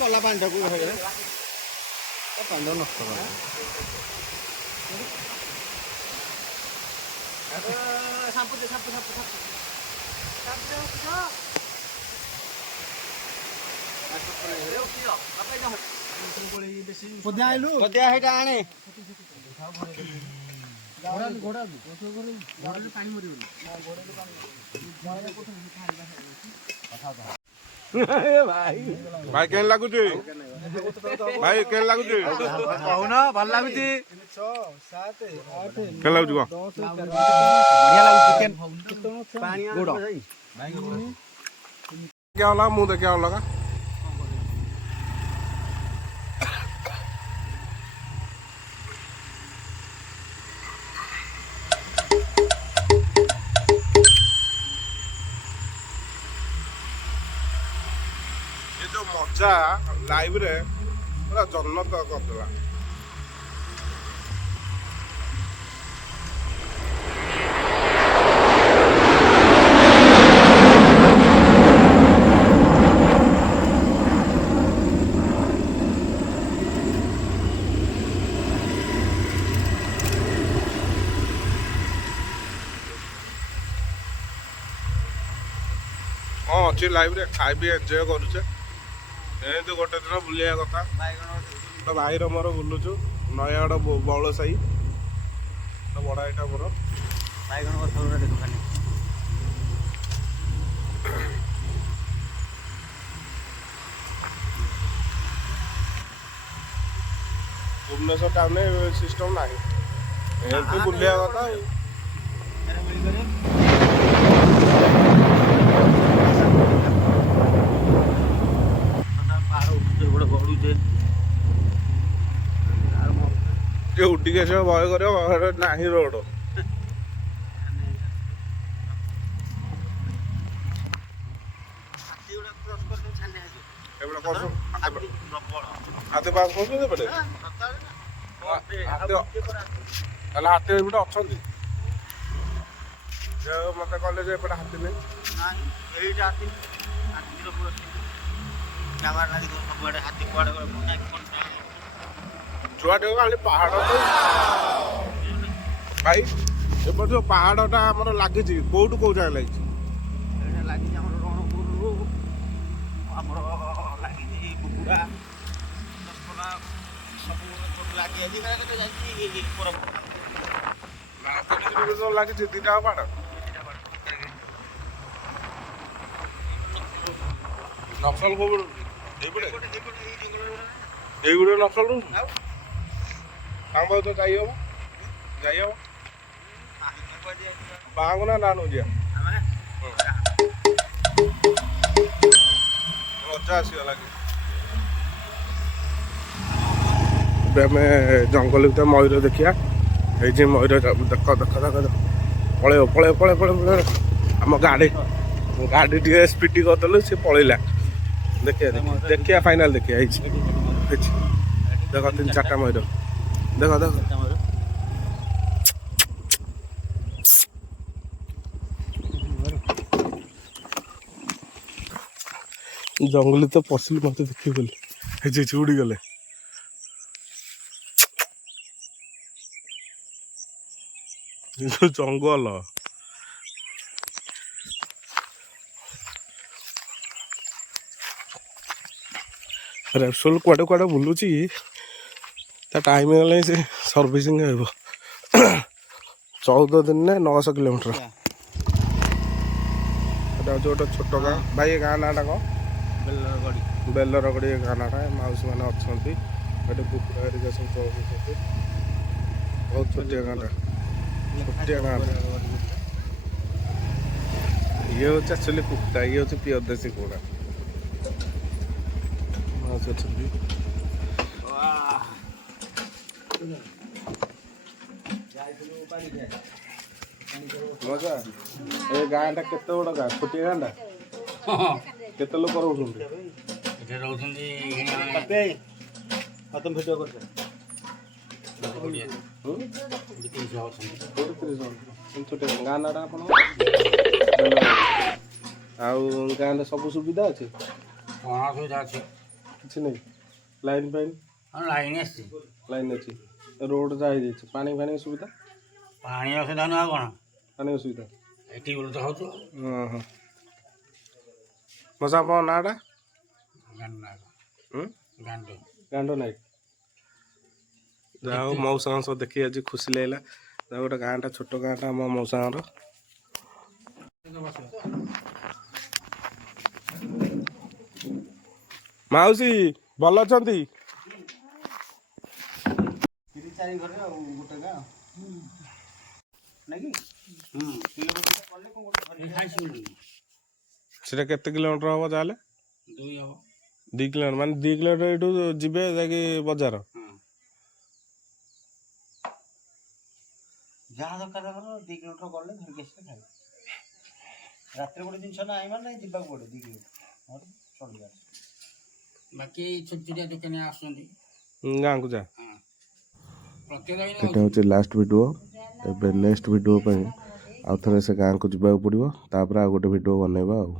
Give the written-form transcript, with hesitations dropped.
କଲା ପାଣିଟାକୁ ପାଣି ନଷ୍ଟ ଆଣେ भाई केन लागुची भाई केन लागुची कहूना भल लाଗୁଛି 6 7 8 केन लागुची को बढ़िया लाଗୁଛି चिकन पानी गोड़ क्या होला मुंह दे क्या होला का जो मजा लाइव रे पूरा जन्नत करदेला हाँ अच्छी लाइव रे खाई भी एंजॉय करुचे तो गोटे दिन बुलिया कथा तो भाई मोर बुलुचु नयागढ़ बौल साई तो बड़ा यहाँ मोर भुवनेश्वर टाउन सिस्टम ना बुलिया कथा उठी के भय कर रोड हाथी पास कर हाथी एपटे अच्छा मत कहले एपटे हाथी नहीं छुआटे खाली पहाड़ भाई एपट जो पहाड़टा आमर लगी कौटू कौ जगह लगी लगी दीटा पहाड़ नक्सल को नक्सल रू तो जाइए बाहू ना नानू जी मजा आसीगला आम जंगल भर मयूर देखिया ये मयूर देख देख देख पलैब पलैब पलैब पलैब आम गाड़ी गाड़ी टे स्पीड करदेलु सी पलैला देखिए देखिए फाइनाल देखिए देख 3-4टा मयूर देख देख जंगली तो पशिल मत देखिए बोली उड़ी गले जंगल रेपसोल कुआडे कुआडे बुलूची टाइम गला से सर्विसिंग हो 14 दिन ने 900 किलोमीटर गोटे छोट गाँ भाई गाँ नाटा कौन बेलरगड़ी गाँ नाटा मौसी मैंने अच्छा कुकुरा सब चलते बहुत छोटिया गाँटा छोटिया गाँ ये हूँ एक्चुअली कुकुरा ये हूँ प्योर देसी कुकुरा मजा ए गाँटा केते बड़ गाँ छोटिया गाँटा केते लोक रोचंती तुम भिडियो कर छोटे गाँ नाटा आप ଆଉ ଗାଁରେ ସବୁ ସୁବିଧା ଅଛି? କ'ଣ ଅସୁବିଧା ଅଛି? କିଛି ନାହିଁ। Line fine? ହଁ ଲାଇନ୍ ଆସିଛି। ଲାଇନ୍ ଅଛି। ରୋଡ଼ ଯାହା ହେଇଯାଇଛି। ପାଣି ଫାଣି ସୁବିଧା? ପାଣି ଅସୁବିଧା ନୁହଁ ଆଉ କ'ଣ? ପାଣି ଅସୁବିଧା? ଏଠି ବୋଲି ତ ହେଉଛୁ। ହଁ। ମଶା ଆପଣଙ୍କ ନାଁଟା? ଗାଣ୍ଡ ନାୟକ। ଯାହା ହଉ ମଉସାଙ୍କ ସହ ଦେଖି ଆଜି ଖୁସି ଲାଗିଲା। ଯାହା ଗୋଟେ ଗାଁଟା ଛୋଟ ଗାଁଟା ଆମ ମଉସାଙ୍କର। ମାଉସୀ ଭଲ ଅଛନ୍ତି? ଚାରି ଘରେ ଆଉ ଗୋଟେ ଗାଁ ନାଇଁ ସେଟା କେତେ କିଲୋମିଟର ହବ ତାହେଲେ? 2 ହବ। 2 କିଲୋମିଟର ମାନେ 2 କିଲୋମିଟର ଏଇଠୁ ଯିବେ ଯାଇକି ବଜାର? ଯାହା ଦରକାର ହବ 2 କିଲୋମିଟର ଗଲେ ଧରିକି ଆସିଲେ ଖାଇବେ। ରାତିରେ ଗୋଟେ ଜିନିଷ ନାହିଁ ମାନେ ଯିବାକୁ ପଡ଼େ 2 କିଲୋମିଟର ଚଳିଯାଏ। ବାକି ଏଇ ଛୋଟ ଛୋଟିଆ ଦୋକାନୀ ଆସୁଛନ୍ତି ଗାଁକୁ ଯା। ଏଇଟା ହେଉଛି ଲାଷ୍ଟ ଭିଡ଼ିଓ। ଏବେ ନେକ୍ସଟ ଭିଡ଼ିଓ ପାଇଁ ଆଉ ଥରେ ସେ ଗାଁକୁ ଯିବାକୁ ପଡ଼ିବ। ତାପରେ ଆଉ ଗୋଟେ ଭିଡ଼ିଓ ବନେଇବା ଆଉ।